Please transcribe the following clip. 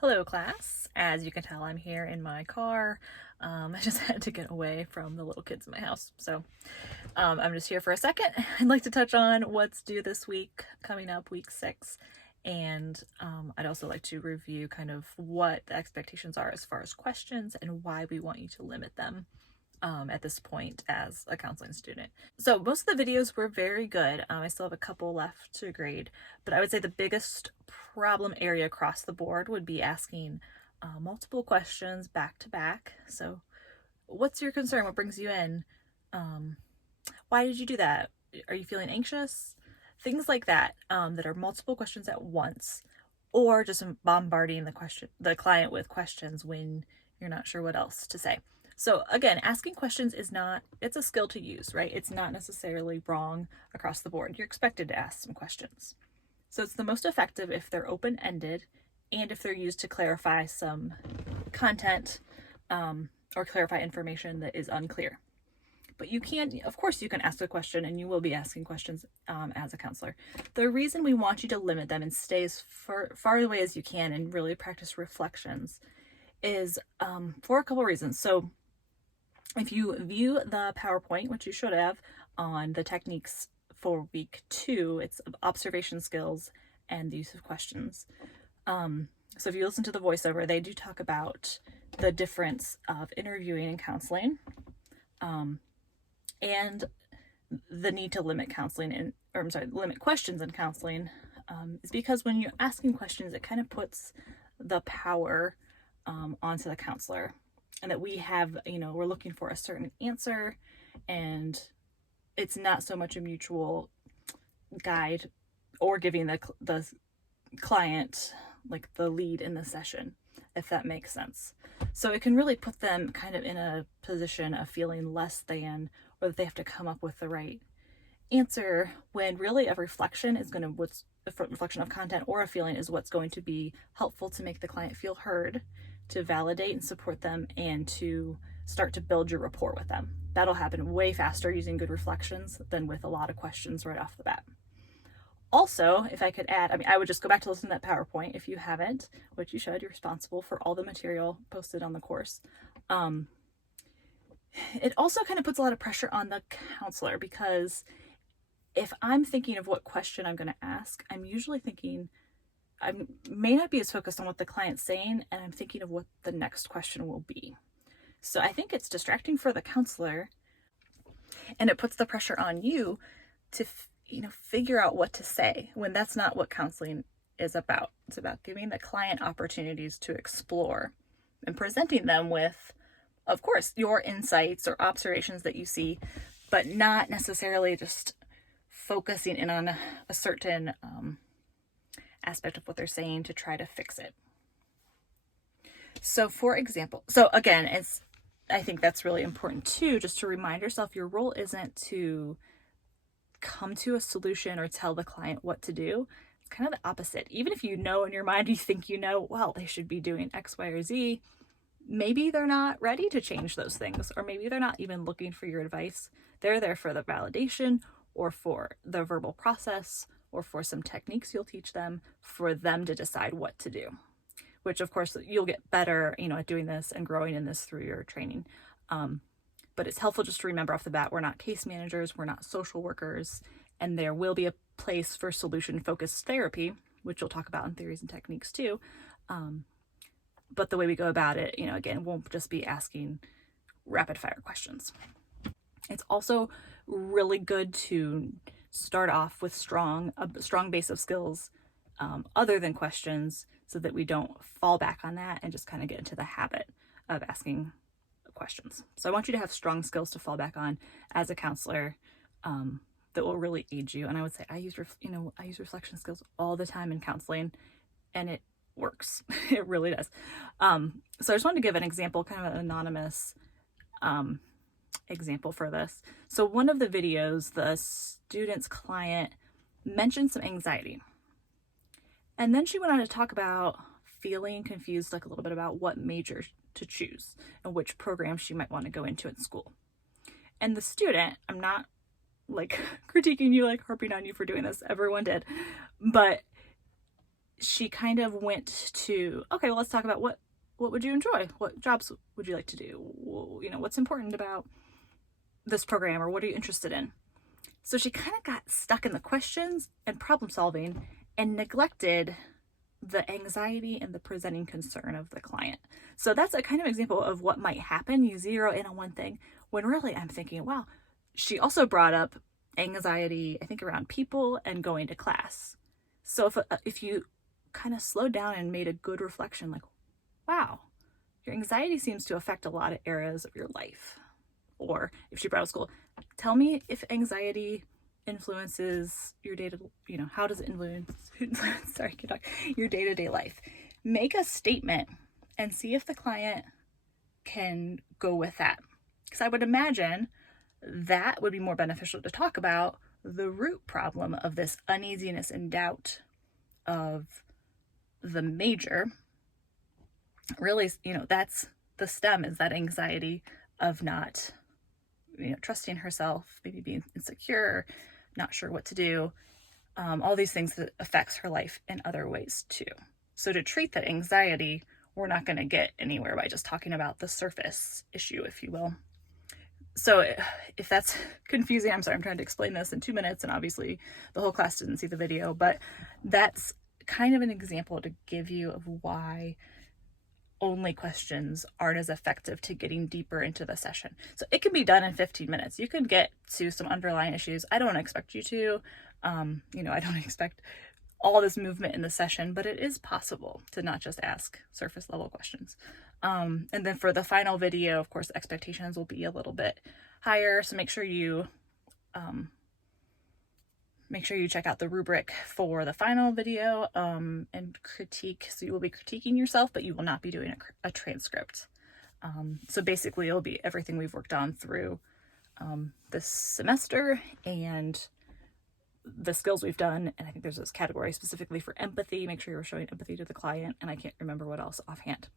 Hello class. As you can tell, I'm here in my car. I just had to get away from the little kids in my house. So I'm just here for a second. I'd like to touch on what's due this week, coming up week 6. And I'd also like to review kind of what the expectations are as far as questions and why we want you to limit them at this point as a counseling student. So most of the videos were very good. I still have a couple left to grade, but I would say the biggest problem area across the board would be asking multiple questions back to back. So what's your concern? What brings you in? Why did you do that? Are you feeling anxious? Things like that, that are multiple questions at once, or just bombarding the client with questions when you're not sure what else to say. So again, asking questions it's a skill to use, right? It's not necessarily wrong across the board. You're expected to ask some questions. So it's the most effective if they're open-ended and if they're used to clarify some content or clarify information that is unclear. But of course you can ask a question, and you will be asking questions as a counselor. The reason we want you to limit them and stay as far away as you can and really practice reflections is for a couple reasons. So if you view the PowerPoint, which you should have, on the techniques for week 2, it's observation skills and the use of questions. So if you listen to the voiceover, they do talk about the difference of interviewing and counseling, and the need to limit limit questions in counseling, is because when you're asking questions, it kind of puts the power onto the counselor, and that we're looking for a certain answer, and it's not so much a mutual guide or giving the client like the lead in the session, if that makes sense. So it can really put them kind of in a position of feeling less than, or that they have to come up with the right answer, when really a reflection of content or a feeling is what's going to be helpful to make the client feel heard, to validate and support them, and to start to build your rapport with them. That'll happen way faster using good reflections than with a lot of questions right off the bat. Also, if I could add, I would just go back to listen to that PowerPoint if you haven't, which you should. You're responsible for all the material posted on the course. It also kind of puts a lot of pressure on the counselor, because if I'm thinking of what question I'm going to ask, I'm usually thinking, I may not be as focused on what the client's saying, and I'm thinking of what the next question will be. So I think it's distracting for the counselor, and it puts the pressure on you to figure out what to say, when that's not what counseling is about. It's about giving the client opportunities to explore and presenting them with, of course, your insights or observations that you see, but not necessarily just focusing in on a certain aspect of what they're saying to try to fix it. So for example, again, I think that's really important too, just to remind yourself your role isn't to come to a solution or tell the client what to do. It's kind of the opposite. Even if you know in your mind, you think well, they should be doing X, Y, or Z, maybe they're not ready to change those things, or maybe they're not even looking for your advice. They're there for the validation, or for the verbal process, or for some techniques you'll teach them, for them to decide what to do, which of course you'll get better, at doing this and growing in this through your training. But it's helpful just to remember off the bat, we're not case managers, we're not social workers, and there will be a place for solution-focused therapy, which you'll talk about in theories and techniques too. But the way we go about it, again, won't just be asking rapid-fire questions. It's also really good to start off with a strong base of skills other than questions, so that we don't fall back on that and just kind of get into the habit of asking questions. So I want you to have strong skills to fall back on as a counselor that will really aid you. And I would say I use reflection skills all the time in counseling, and it works. It really does. So I just wanted to give an example, kind of an anonymous example for this. So one of the videos, the student's client mentioned some anxiety, and then she went on to talk about feeling confused, like a little bit about what major to choose and which program she might want to go into in school. And the student, I'm not like critiquing you, like harping on you for doing this, everyone did, but she kind of went to, okay, well, let's talk about what would you enjoy? What jobs would you like to do? Well, you know, what's important about this program, or what are you interested in? So she kind of got stuck in the questions and problem solving and neglected the anxiety and the presenting concern of the client. So that's a kind of example of what might happen. You zero in on one thing when really I'm thinking, wow, she also brought up anxiety, I think, around people and going to class. So if you kind of slowed down and made a good reflection, like, wow, your anxiety seems to affect a lot of areas of your life. Or if she brought up school, tell me if anxiety influences your day to, you know, how does it influence sorry, your day-to-day life? Make a statement and see if the client can go with that. Because I would imagine that would be more beneficial to talk about the root problem of this uneasiness and doubt of the major. Really, you know, that's the stem, is that anxiety of not, you know, trusting herself, maybe being insecure, not sure what to do, all these things that affects her life in other ways too. So to treat that anxiety, we're not going to get anywhere by just talking about the surface issue, if you will. So if that's confusing, I'm sorry, I'm trying to explain this in 2 minutes, and obviously the whole class didn't see the video, but that's kind of an example to give you of why only questions aren't as effective to getting deeper into the session. So it can be done in 15 minutes. You can get to some underlying issues. I don't expect you to, you know, I don't expect all this movement in the session, but it is possible to not just ask surface level questions. And then for the final video, of course, expectations will be a little bit higher. So make sure you check out the rubric for the final video and critique. So you will be critiquing yourself, but you will not be doing a transcript. So basically it'll be everything we've worked on through this semester and the skills we've done. And I think there's this category specifically for empathy. Make sure you're showing empathy to the client. And I can't remember what else offhand.